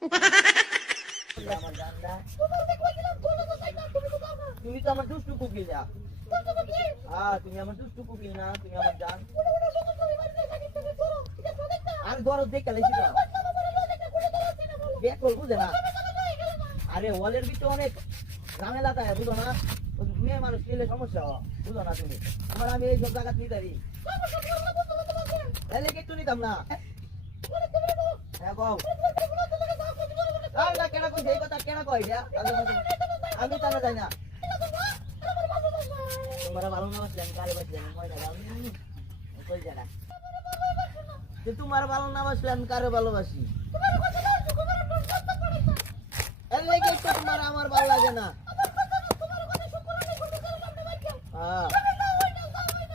আমার জানলা তুমি তো আমার দুষ্টু কুকি না তুমি আমার দুষ্টু কুকি না তুমি আমার জান আর ধরো দেখে লেছি না দেখো বুঝে না আরে ওয়ালের ভিতরে অনেক ঝামেলা থাকে বুঝো না মেয়ে মানুষ গেলে সমস্যা বুঝো না তুমি আমার আমি এই সব জায়গা নিতে পারি তাহলে একটু নিতাম না হ্যাঁ কও কেনা কই এই কথা কেনা কই আমি তাহলে যাই না তোমার ভালো না বাসলেন কারে বাসলেন ময়না কই জায়গা তোমার ভালো না বাসলে আমি কারে ভালোবাসি এর লেগে তো তোমার আমার ভালো লাগে না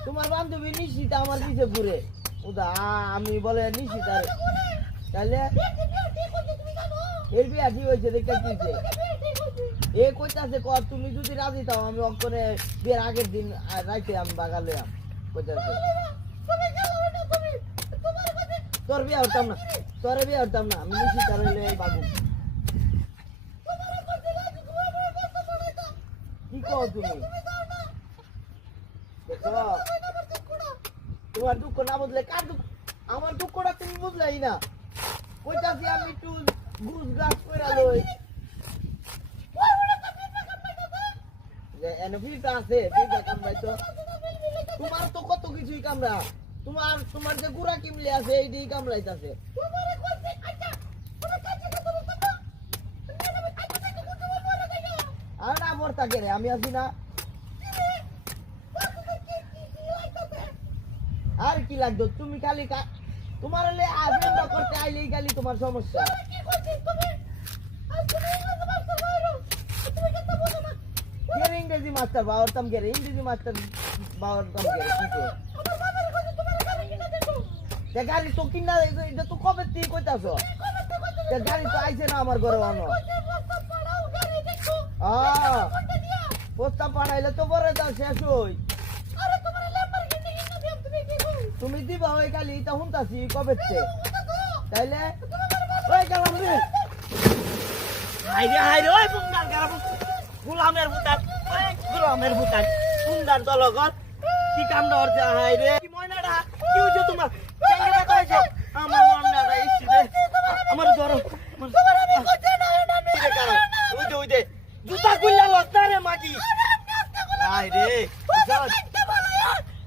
তোমার বান্ধবী নিশ্চিত আমার পিছে ঘুরে উদা আমি বলে নিশ্চিত আর তাহলে এর বিয়া ঠিক হয়েছে দেখতে কিছে এ কইতাছে কর তুমি যদি রাজি থাও আমি অঙ্কনে বিয়ের আগের দিন রাইতে আমি বাগালে কইতাছে তোর বিয়া হতাম না তোর বিয়া হতাম না আমি নিশ্চিত আর হইলে বাবু কি কও তুমি দেখো তোমার দুঃখ না বুঝলে কার দুঃখ আমার দুঃখটা তুমি বুঝলেই না কইতাছি আমি একটু ঘুষ গাছ কইরা লই এনে ফিরটা আছে ফিরটা কামড়াই তো তোমার তো কত কিছুই কামড়া তোমার যে গুড়া কিমলে আছে এইটাই কামড়াইতাছে আর না বর্তা কে আমি আছি না আর কি লাগতো তুমি খালি তোমার হলে আজেন্ডা করতে আইলেই খালি তোমার সমস্যা ইংরেজি মাস্টার বাওয়ারতাম কে ইংরেজি মাস্টার বাওয়ারতাম কে গাড়ি তো কিনা এটা তো কবে তুই কইতাছ গাড়ি তো আইছে না আমার ঘরে অন প্রস্তাব পাঠাইলে তো বড় যাও শেষ হই তুমি দিবা ওই কালি এটা শুনতাছি কবে তাইলে ওই গেলাম রে হাইরে ওই পুঙ্গার গারা গোলামের ভুতান ওই গোলামের ভুতান পুঙ্গার দলগত কি কাণ্ড হচ্ছে হাইরে কি ময়নাটা কি হইছে তোমার